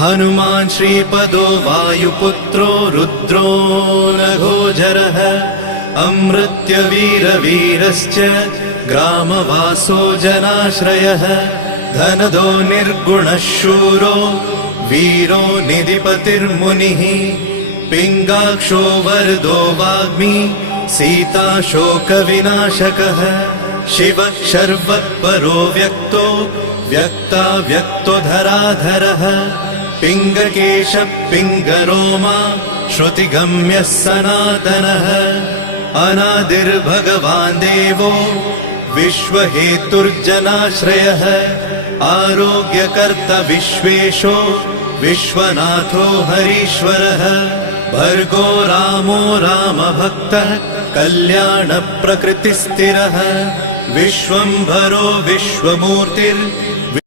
हनुमान् श्रीपदो वायुपुत्रो रुद्रो नघोजरः अमृत्यवीरवीरश्च ग्रामवासो जनाश्रयः धनदो निर्गुणः शूरो वीरो निधिपतिर्मुनिः पिङ्गाक्षो वरदो वाग्मी सीताशोकविनाशकः शिवः शर्वत्परो व्यक्तो व्यक्तो धराधरः पिङ्गकेशः पिङ्गरोमा श्रुतिगम्यः सनातनः अनादिर्भगवान् देवो विश्वहेतुर्जनाश्रयः आरोग्यकर्ता विश्वेशो विश्वनाथो हरीश्वरः भर्गो रामो रामभक्तः कल्याणप्रकृतिस्थिरः विश्वम्भरो विश्वमूर्तिर्विश्वरूपो